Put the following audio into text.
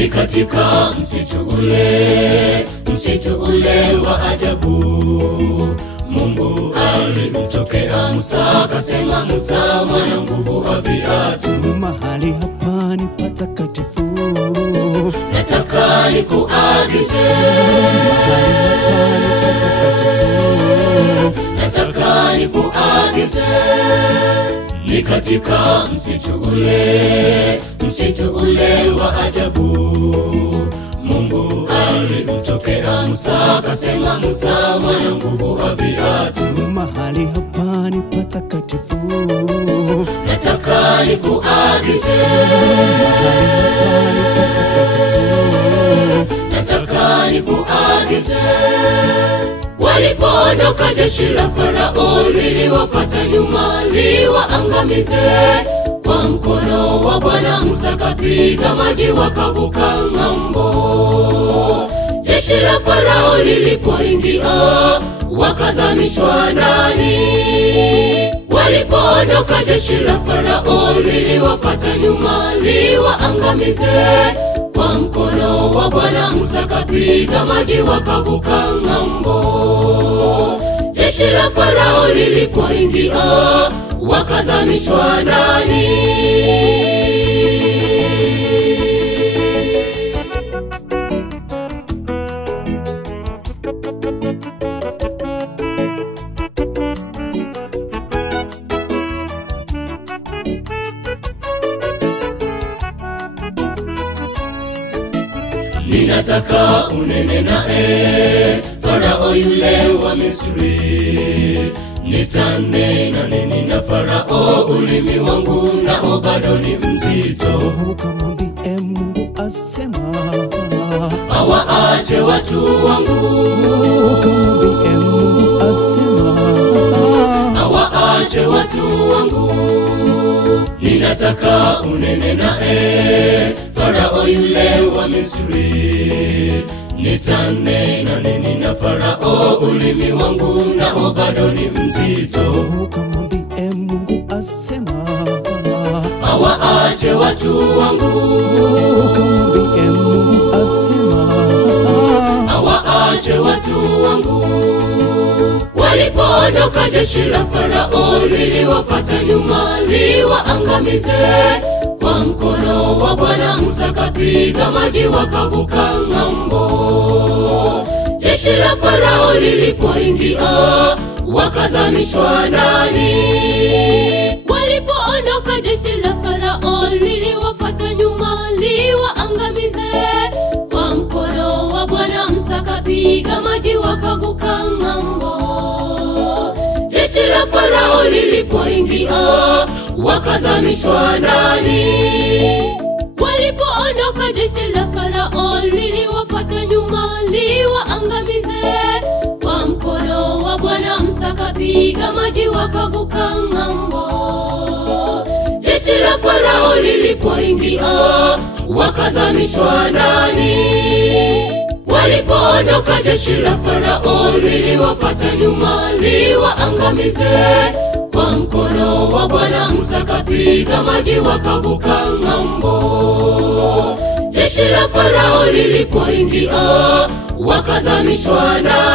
Ni katika msitu ule wa ajabu, Mungu alimtokea Musa, akasema, Musa mwana nguvu wa viatu, mahali hapa ni patakatifu, nataka nikuagize, nataka nikuagize. Ni katika msitu ule wa ajabu, Mungu alimtokea Musa, akasema, Musa mwana nguvu wa viatu, mahali hapa ni patakatifu, nataka nikuagize, nataka nikuagize. Walipoondoka jeshi la Farao liliwafuata nyuma liwaangamize, kwa mkono wa Bwana Musa kapiga maji wakavuka ng'ambo. Jeshi la Farao lilipoingia wakazamishwa ndani. Walipoondoka jeshi la Farao liliwafuata nyuma liwaangamize, kwa mkono wa Bwana Musa kapiga maji wakavuka ng'ambo. Jeshi la Farao lilipoingia wakazamishwa ndani. Ninataka unene nae Farao yule wa Misri, nitanena nini na Farao? Ulimi wangu nao bado ni mzito. Ukamwambie Mungu asema, awaache watu wangu. Ukamwambie Mungu asema, awaache watu wangu. Ninataka unene nae Farao yule wa Misri, nitanena nini na Farao? Ulimi wangu nao bado ni mzito. Ukamwambie Mungu asema, awaache watu wangu. Ukamwambie Mungu asema, awaache watu wangu. Walipoondoka jeshi la Farao liliwafuata nyuma liwaangamize, kwa mkono wa Bwana Musa kapiga maji wakavuka ng'ambo. Jeshi la Farao lilipoingia wakazamishwa ndani. Walipoondoka jeshi la Farao liliwafuata nyuma liwaangamize, kwa mkono wa Bwana Musa kapiga maji wakavuka ng'ambo. Jeshi la Farao lilipoingia wakazamishwa ndani. Walipoondoka jeshi la Farao liliwafuata nyuma liwaangamize, kwa mkono wa Bwana Musa kapiga maji wakavuka ng'ambo. Jeshi la Farao lilipoingia wakazamishwa ndani. Walipoondoka jeshi la Farao liliwafuata nyuma liwaangamize, kwa mkono wa Bwana Musa kapiga maji wakavuka ng'ambo. Jeshi la Farao lilipoingia wakazamishwa ndani.